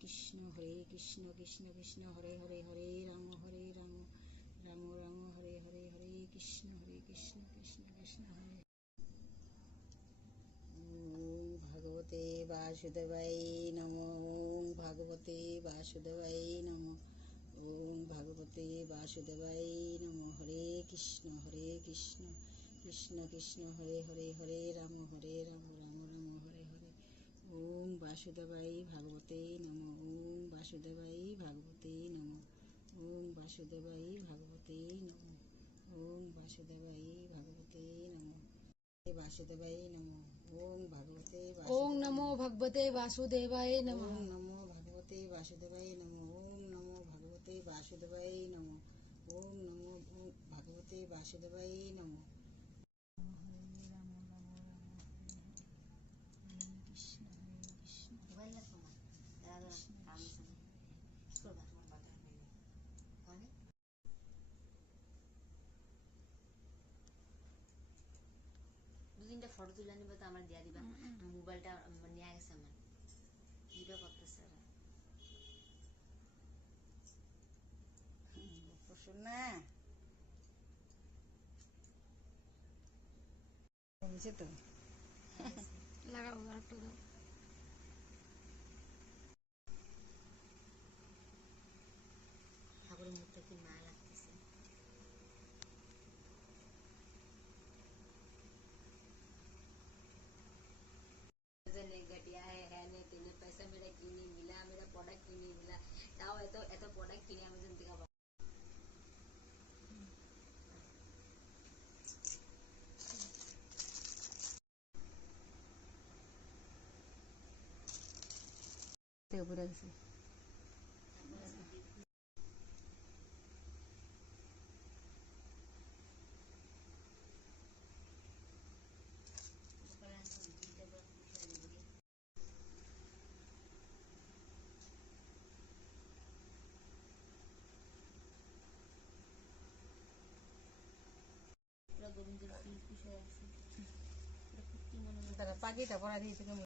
কৃষ্ণ কৃষ্ণ কৃষ্ণ হরে হরে হরে রাম রাম রাম হরে হরে হরে কৃষ্ণ কৃষ্ণ কৃষ্ণ হরে। ওম ভগবতে বাসুদেবায় নমঃ। ওম ভগবতে বাসুদেবায় নমঃ। ওম ভগবতে বাসুদেবায় নমঃ। হরে কৃষ্ণ কৃষ্ণ কৃষ্ণ হরে হরে হরে রাম রাম রাম হরে হরে। ওম বাসুদেবায় ভগবতে নমঃ। ওম বাসুদেবায় ভগবতে নমঃ। ওম বাসুদেবায় ভগবতে নমঃ। ওম বাসুদেবায় ভগবতে নমঃ। वासुदेवाय नमः। ओम भगवते ओम नमो भगवते वासुदेवाय नमः। ओम नमो भगवते वासुदेवाय नमः। ओम नमो भगवते वासुदेवाय नमः। ओम नमो भगवते वासुदेवाय नमः। দুদিনটা ফটো তুলে নিবা তো আমার দিয়া দিবা। মোবাইলটা নিয়ে গেছে আমার দিবা করতেছে না বুঝে তো লাগাও আরেকটু দাও। ঠাকুরের মুখটা কি মায়া লাগতেছে। घटिया है नहीं तेने पैसा मेरा क्यों नहीं मिला, मेरा प्रोडक्ट क्यों नहीं मिला। তাও এত এত প্রোডাক্ট কিনে অ্যামাজন থেকে উপরে গেছে। গোবিন্দের ফুল পিছনে পাখিটা পড়া দিয়েছে।